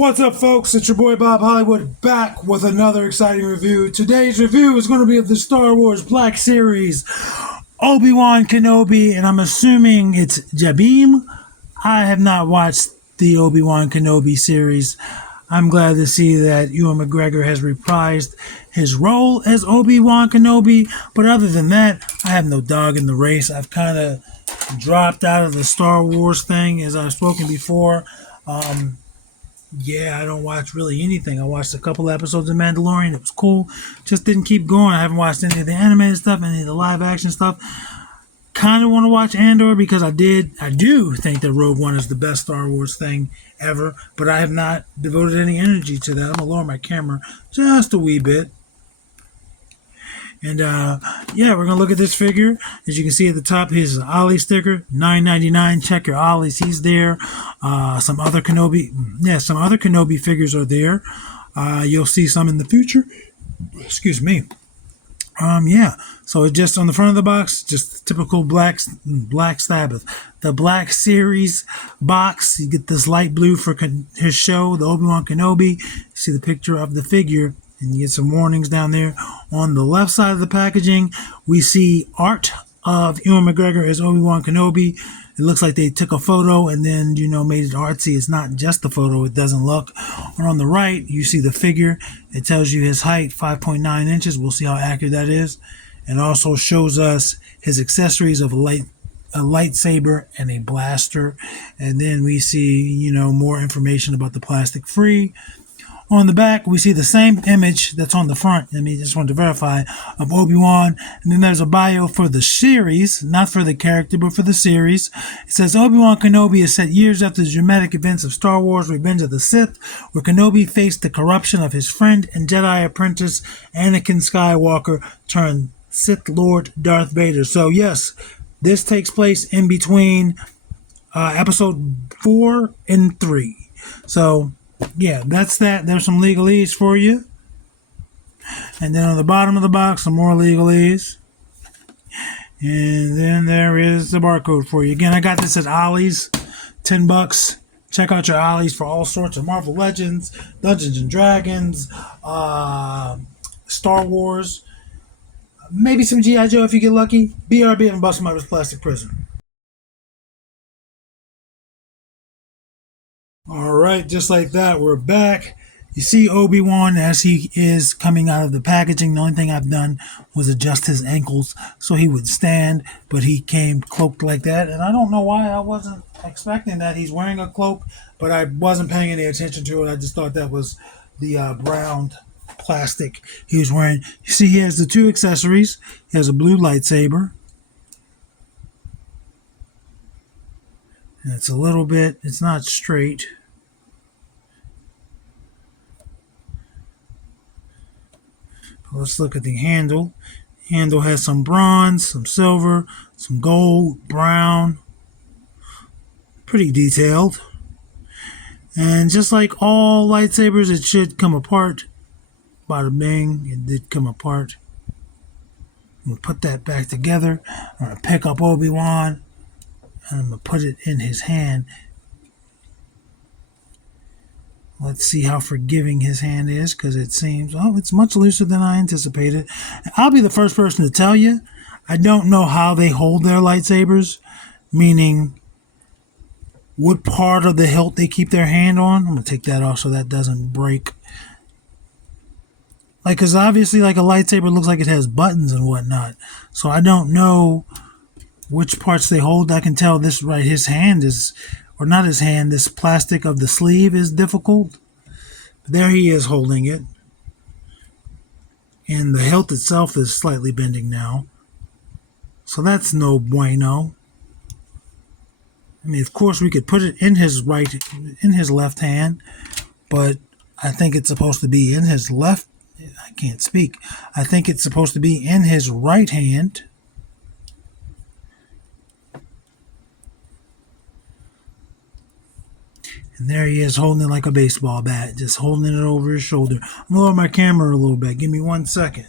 What's up, folks? It's your boy Bob Hollywood back with another exciting review. Today's review is going to be of the Star Wars Black Series, Obi-Wan Kenobi, and I'm assuming it's Jabiim. I have not watched the Obi-Wan Kenobi series. I'm glad to see that Ewan McGregor has reprised his role as Obi-Wan Kenobi, but other than that, I have no dog in the race. I've kind of dropped out of the Star Wars thing, as I've spoken before. I don't watch really anything. I watched a couple episodes of Mandalorian. It was cool. Just didn't keep going. I haven't watched any of the animated stuff, any of the live action stuff. Kind of want to watch Andor because I do think that Rogue One is the best Star Wars thing ever, but I have not devoted any energy to that. I'm going to lower my camera just a wee bit. And we're going to look at this figure. As you can see at the top, here's an Ollie sticker, $9.99. Check your Ollies. He's there. Some other Kenobi figures are there. You'll see some in the future. Excuse me. So it's just on the front of the box, just typical Black Sabbath. The Black Series box. You get this light blue for his show, the Obi-Wan Kenobi. You see the picture of the figure. And you get some warnings down there. On the left side of the packaging, we see art of Ewan McGregor as Obi-Wan Kenobi. It looks like they took a photo and then, made it artsy. It's not just the photo. It doesn't look. And on the right, you see the figure. It tells you his height, 5.9 inches. We'll see how accurate that is. And also shows us his accessories of a lightsaber and a blaster. And then we see, more information about the plastic free. On the back, we see the same image that's on the front. Just want to verify, of Obi-Wan. And then there's a bio for the series, not for the character, but for the series. It says, Obi-Wan Kenobi is set years after the dramatic events of Star Wars Revenge of the Sith, where Kenobi faced the corruption of his friend and Jedi apprentice Anakin Skywalker turned Sith Lord Darth Vader. So yes, this takes place in between episode 4 and 3. So that's that. There's some legalese for you. And then on the bottom of the box, some more legalese. And then there is the barcode for you. Again, I got this at Ollie's, $10. Check out your Ollie's for all sorts of Marvel Legends, Dungeons and Dragons, Star Wars, maybe some G.I. Joe if you get lucky. BRB and Bust Mother's Plastic Prison. All right, just like that, we're back. You see Obi-Wan as he is coming out of the packaging. The only thing I've done was adjust his ankles so he would stand, but he came cloaked like that. And I don't know why I wasn't expecting that. He's wearing a cloak, but I wasn't paying any attention to it. I just thought that was the brown plastic he was wearing. You see, he has the two accessories. He has a blue lightsaber. And it's not straight. Let's look at the handle. Handle has some bronze, some silver, some gold, brown. Pretty detailed. And just like all lightsabers, it should come apart. Bada bing, it did come apart. I'm going to put that back together. I'm going to pick up Obi-Wan. And I'm going to put it in his hand. Let's see how forgiving his hand is, because it seems, it's much looser than I anticipated. I'll be the first person to tell you, I don't know how they hold their lightsabers, meaning what part of the hilt they keep their hand on. I'm going to take that off so that doesn't break. Because obviously, a lightsaber looks like it has buttons and whatnot. So I don't know which parts they hold. I can tell this right, his hand is, or not his hand, this plastic of the sleeve is difficult. There he is holding it. And the hilt itself is slightly bending now. So that's no bueno. Of course we could put it in his left hand, but I think it's supposed to be in his left, I can't speak. I think it's supposed to be in his right hand. And there he is holding it like a baseball bat, just holding it over his shoulder. I'm going to lower my camera a little bit. Give me 1 second.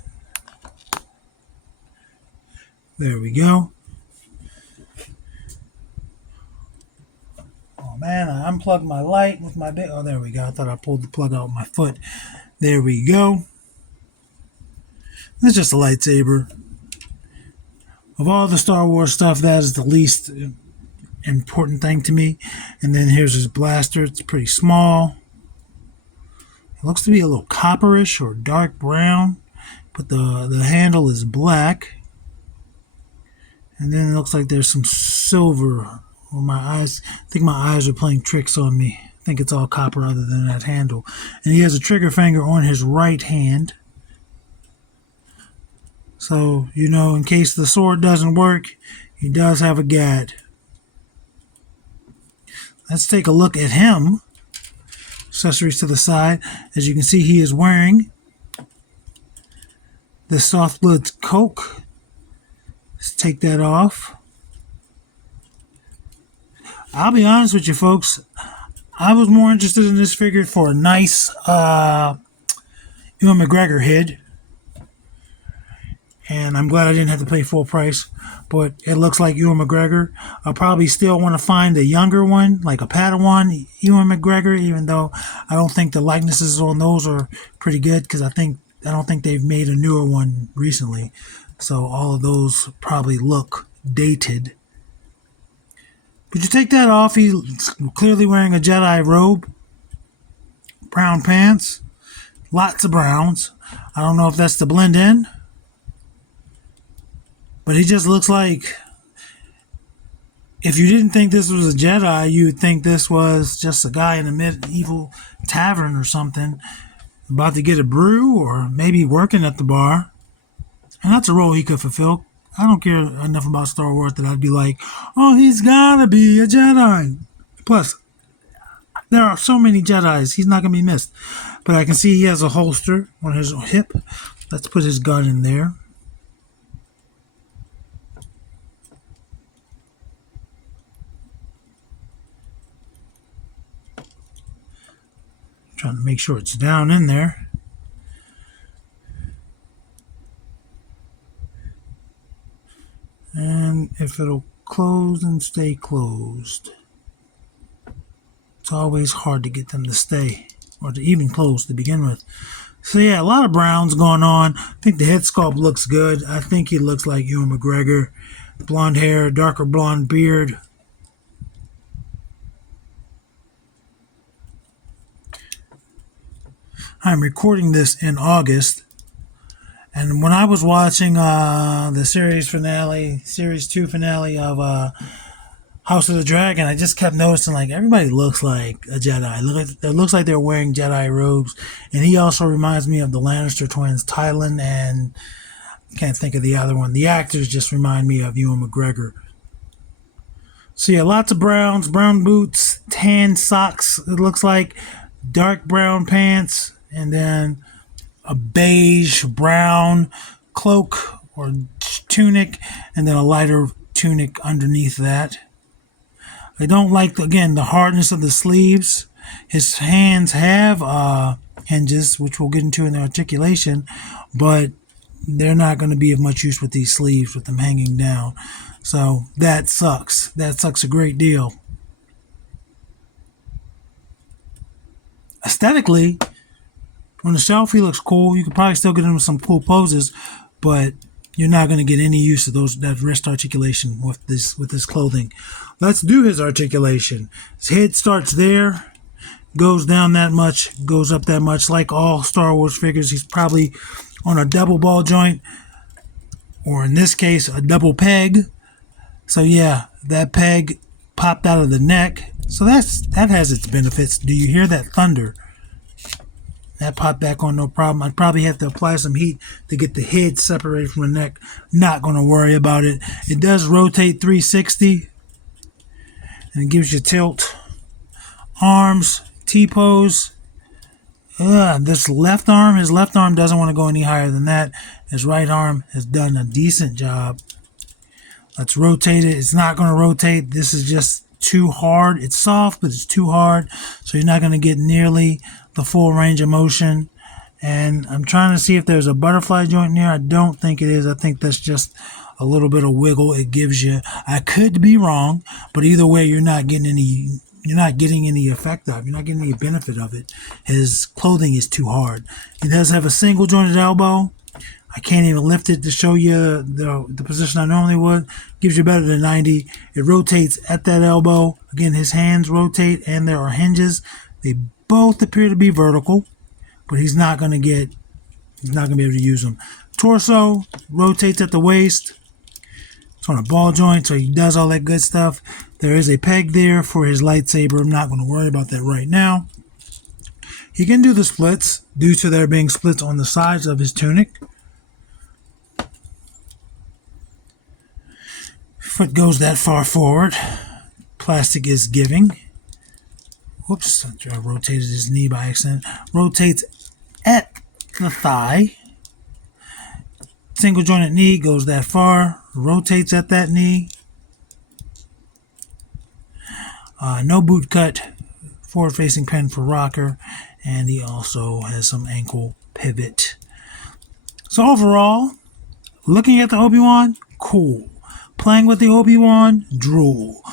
There we go. man, I unplugged my light with my big. Oh, there we go. I thought I pulled the plug out with my foot. There we go. It's just a lightsaber. Of all the Star Wars stuff, that is the least important thing to me. And then here's his blaster. It's pretty small. It looks to be a little copperish or dark brown, but the handle is black. And then it looks like there's some silver. Or my eyes, I think my eyes are playing tricks on me. I think it's all copper other than that handle. And he has a trigger finger on his right hand. So, in case the sword doesn't work, he does have a gad. Let's take a look at him. Accessories to the side. As you can see, he is wearing the Soft Bloods Coke. Let's take that off. I'll be honest with you, folks. I was more interested in this figure for a nice Ewan McGregor head. And I'm glad I didn't have to pay full price. But it looks like Ewan McGregor. I'll probably still want to find a younger one, like a Padawan Ewan McGregor, even though I don't think the likenesses on those are pretty good, because I don't think they've made a newer one recently. So all of those probably look dated. But you take that off, he's clearly wearing a Jedi robe. Brown pants. Lots of browns. I don't know if that's to blend in. But he just looks like, if you didn't think this was a Jedi, you would think this was just a guy in a medieval tavern or something, about to get a brew or maybe working at the bar. And that's a role he could fulfill. I don't care enough about Star Wars that I'd be like, oh, he's gotta be a Jedi. Plus, there are so many Jedis, he's not gonna be missed. But I can see he has a holster on his hip. Let's put his gun in there. Trying to make sure it's down in there. And if it'll close and stay closed. It's always hard to get them to stay, or to even close to begin with. So yeah, a lot of browns going on. I think the head sculpt looks good. I think he looks like Ewan McGregor. Blonde hair, darker blonde beard. I'm recording this in August, and when I was watching the series 2 finale of House of the Dragon, I just kept noticing, like, everybody looks like a Jedi. It looks like they're wearing Jedi robes, and he also reminds me of the Lannister twins, Tylan, and I can't think of the other one. The actors just remind me of Ewan McGregor. So yeah, lots of browns, brown boots, tan socks, it looks like, dark brown pants, and then a beige brown cloak or tunic, and then a lighter tunic underneath that. I don't like, again, the hardness of the sleeves. His hands have hinges, which we'll get into in the articulation, but they're not going to be of much use with these sleeves, with them hanging down. So that sucks. That sucks a great deal. Aesthetically, on the shelf, he looks cool. You could probably still get him some cool poses, but you're not going to get any use of that wrist articulation with this clothing. Let's do his articulation. His head starts there, goes down that much, goes up that much. Like all Star Wars figures, he's probably on a double ball joint, or in this case, a double peg. So yeah, that peg popped out of the neck. So that has its benefits. Do you hear that thunder? That popped back on no problem. I'd probably have to apply some heat to get the head separated from the neck. Not going to worry about it. It does rotate 360. And it gives you tilt. Arms, T-pose. This left arm, his left arm doesn't want to go any higher than that. His right arm has done a decent job. Let's rotate it. It's not going to rotate. This is just too hard. It's soft, but it's too hard. So you're not going to get nearly the full range of motion. And I'm trying to see if there's a butterfly joint there. I don't think it is. I think that's just a little bit of wiggle it gives you. I could be wrong, but either way, you're not getting any you're not getting any effect of. You're not getting any benefit of it. His clothing is too hard. He does have a single jointed elbow. I can't even lift it to show you the position I normally would. Gives you better than 90. It rotates at that elbow. Again, his hands rotate and there are hinges. They both appear to be vertical, but he's not going to be able to use them. Torso rotates at the waist. It's on a ball joint, so he does all that good stuff. There is a peg there for his lightsaber. I'm not going to worry about that right now. He can do the splits due to there being splits on the sides of his tunic. Foot goes that far forward. Plastic is giving. Whoops, I rotated his knee by accident. Rotates at the thigh. Single jointed knee goes that far. Rotates at that knee. No boot cut. Forward facing pin for rocker. And he also has some ankle pivot. So overall, looking at the Obi-Wan, cool. Playing with the Obi-Wan, drool.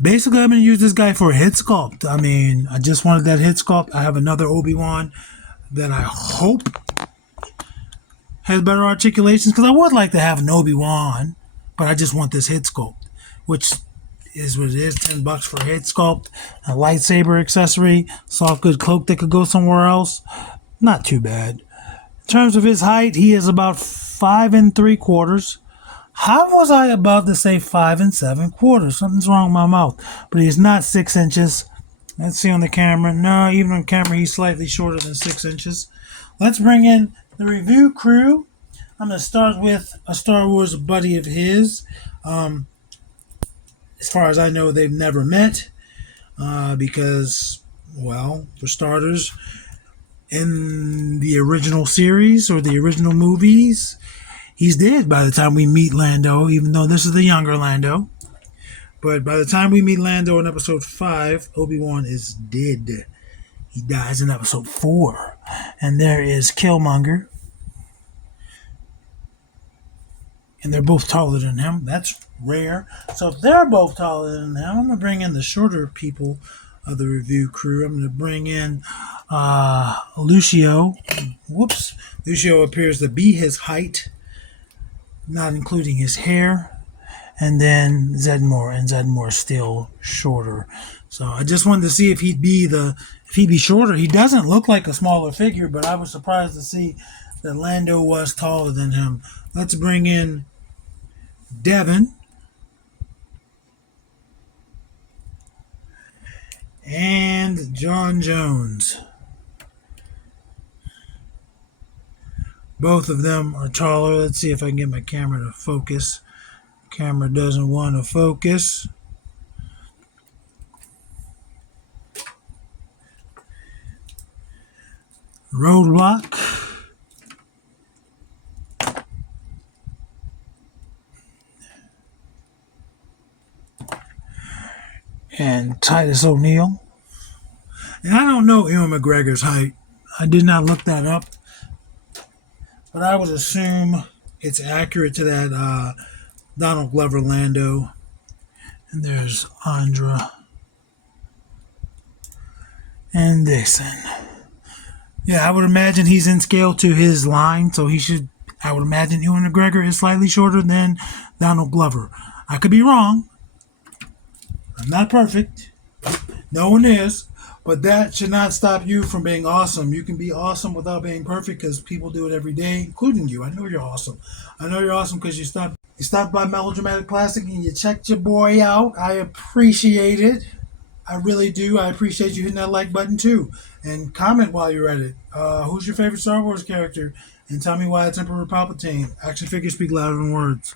Basically, I'm going to use this guy for a head sculpt. I mean, I just wanted that head sculpt. I have another Obi-Wan that I hope has better articulations, because I would like to have an Obi-Wan, but I just want this head sculpt, which is what it is. $10 for a head sculpt, a lightsaber accessory, soft good cloak that could go somewhere else. Not too bad. In terms of his height, he is about 5 3/4. How was I about to say 5 7/4? Something's wrong with my mouth. But he's not 6 inches. Let's see on the camera. No, even on camera, he's slightly shorter than 6 inches. Let's bring in the review crew. I'm going to start with a Star Wars buddy of his. As far as I know, they've never met. Because, well, for starters, in the original series or the original movies, he's dead by the time we meet Lando, even though this is the younger Lando. But by the time we meet Lando in episode 5, Obi-Wan is dead. He dies in episode 4. And there is Killmonger. And they're both taller than him. That's rare. So if they're both taller than him, I'm going to bring in the shorter people of the review crew. I'm going to bring in Lucio. Whoops. Lucio appears to be his height, not including his hair. And then Zedmore, and Zedmore's still shorter. So I just wanted to see if he'd be shorter. He doesn't look like a smaller figure, but I was surprised to see that Lando was taller than him. Let's bring in Devin. And John Jones. Both of them are taller. Let's see if I can get my camera to focus. Camera doesn't want to focus. Roadblock. And Titus O'Neil. And I don't know Ewan McGregor's height. I did not look that up. But I would assume it's accurate to that Donald Glover Lando. And there's Andra. And Dixon. Yeah, I would imagine he's in scale to his line. So I would imagine Ewan McGregor is slightly shorter than Donald Glover. I could be wrong. I'm not perfect. No one is. But that should not stop you from being awesome. You can be awesome without being perfect, because people do it every day, including you. I know you're awesome. I know you're awesome because you stopped by Melodramatic Plastic and you checked your boy out. I appreciate it. I really do. I appreciate you hitting that like button too. And comment while you're at it. Who's your favorite Star Wars character? And tell me why it's Emperor Palpatine. Action figures speak louder than words.